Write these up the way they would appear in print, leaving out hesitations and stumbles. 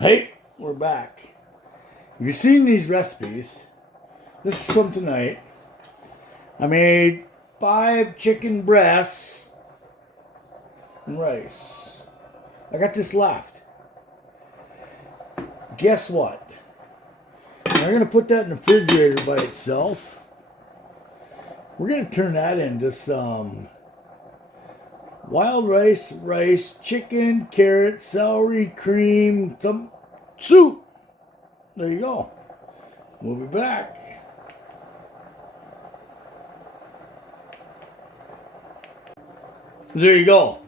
Hey, we're back. Have you seen these recipes? This is from tonight. I made 5 chicken breasts and rice. I got this left. Guess what? I'm going to put that in the refrigerator by itself. We're going to turn that into some wild rice, chicken, carrot, celery, cream, some soup. There you go. We'll be back. There you go.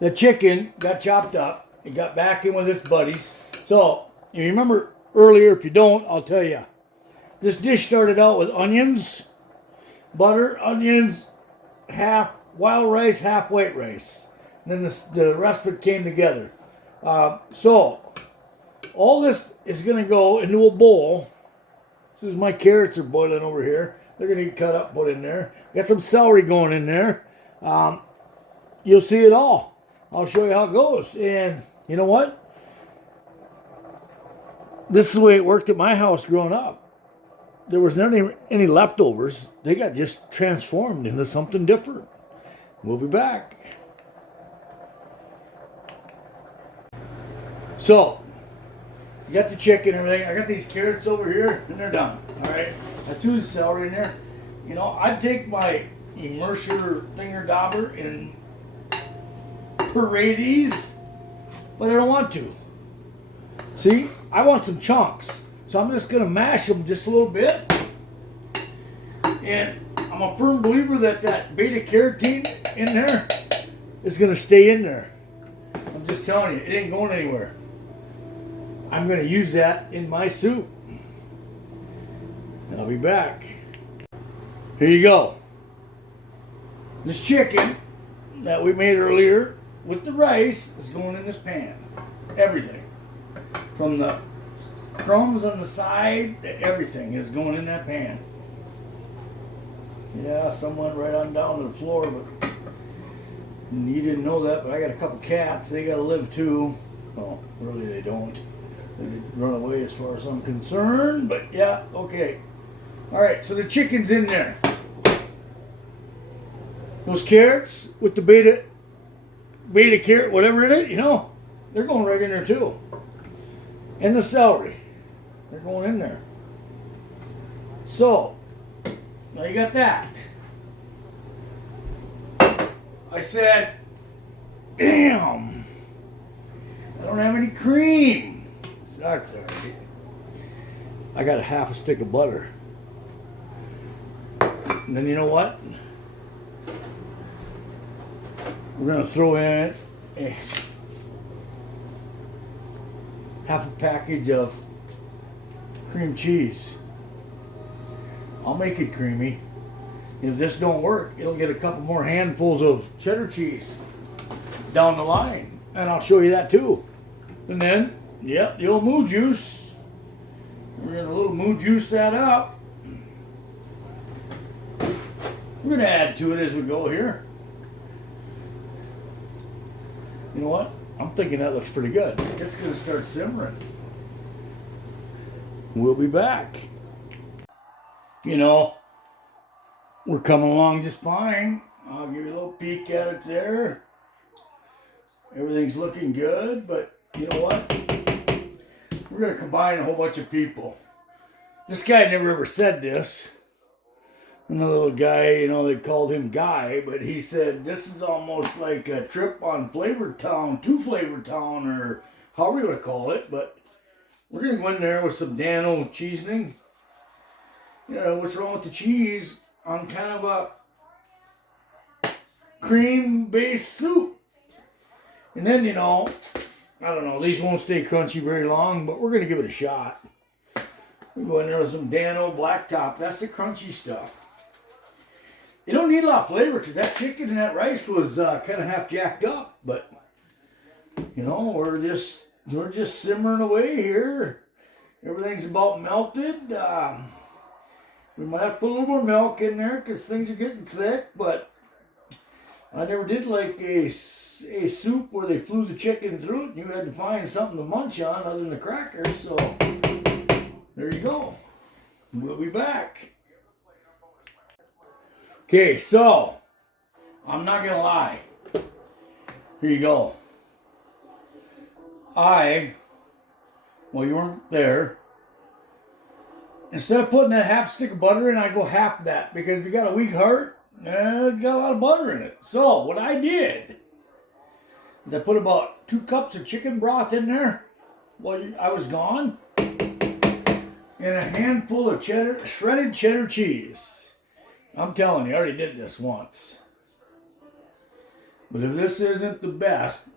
The chicken got chopped up. It got back in with its buddies. So, you remember earlier, if you don't, I'll tell you. This dish started out with onions, butter, onions, half wild rice, half white rice. And then the rest of it came together. So, all this is going to go into a bowl. As soon as my carrots are boiling over here, they're going to get cut up, put in there. Got some celery going in there. You'll see it all. I'll show you how it goes. And you know what? This is the way it worked at my house growing up. There was never any leftovers. They got just transformed into something different. We'll be back. So, you got the chicken and everything. I got these carrots over here, and they're done. All right. I threw the celery in there. You know, I'd take my immerser thinger dauber and puree these, but I don't want to. See, I want some chunks, so I'm just gonna mash them just a little bit. And I'm a firm believer that beta carotene in there is gonna stay in there. I'm just telling you, it ain't going anywhere. I'm gonna use that in my soup. And I'll be back. Here you go. This chicken that we made earlier with the rice is going in this pan. Everything. From the crumbs on the side, everything is going in that pan. Yeah, some went right on down to the floor, but you didn't know that, but I got a couple cats. They gotta live too. Oh, really they don't. They run away as far as I'm concerned, but yeah, okay. Alright, so the chicken's in there. Those carrots with the beta carrot, whatever it is, you know, they're going right in there too. And the celery, they're going in there. So, now you got that. I said, damn, I don't have any cream. That's all right. I got a half a stick of butter. And then you know what? We're going to throw in half a package of cream cheese. I'll make it creamy. If this don't work, it'll get a couple more handfuls of cheddar cheese down the line. And I'll show you that too. And then, yep, the old moo juice. We're going to a little moo juice that up. We're going to add to it as we go here. You know what? I'm thinking that looks pretty good. It's going to start simmering. We'll be back. You know, we're coming along just fine. I'll give you a little peek at it there. Everything's looking good, but you know what? We're going to combine a whole bunch of people. This guy never ever said this. Another little guy, you know, they called him Guy, but he said this is almost like a trip on Flavor Town, to Flavor Town, or however you want to call it. But we're going to go in there with some Dano seasoning. You know, what's wrong with the cheese on kind of a cream-based soup? And then, you know, I don't know, these won't stay crunchy very long, but we're going to give it a shot. We go in there with some Dano Blacktop. That's the crunchy stuff. You don't need a lot of flavor because that chicken and that rice was kind of half jacked up. But, you know, we're just simmering away here. Everything's about melted. We might have to put a little more milk in there because things are getting thick. But I never did like a soup where they flew the chicken through it and you had to find something to munch on other than the crackers. So there you go. We'll be back. Okay, so I'm not gonna lie. Here you go. Well, you weren't there. Instead of putting that half stick of butter in, I go half that because if you got a weak heart, it's got a lot of butter in it. So what I did is I put about 2 cups of chicken broth in there while I was gone, and a handful of shredded cheddar cheese. I'm telling you, I already did this once. But if this isn't the best,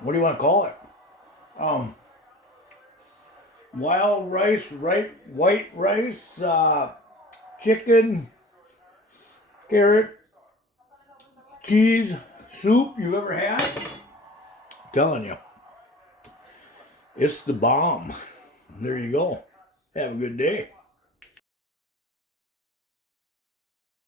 what do you want to call it? Wild rice, white rice, chicken, carrot, cheese soup you've ever had? I'm telling you, it's the bomb. There you go. Have a good day.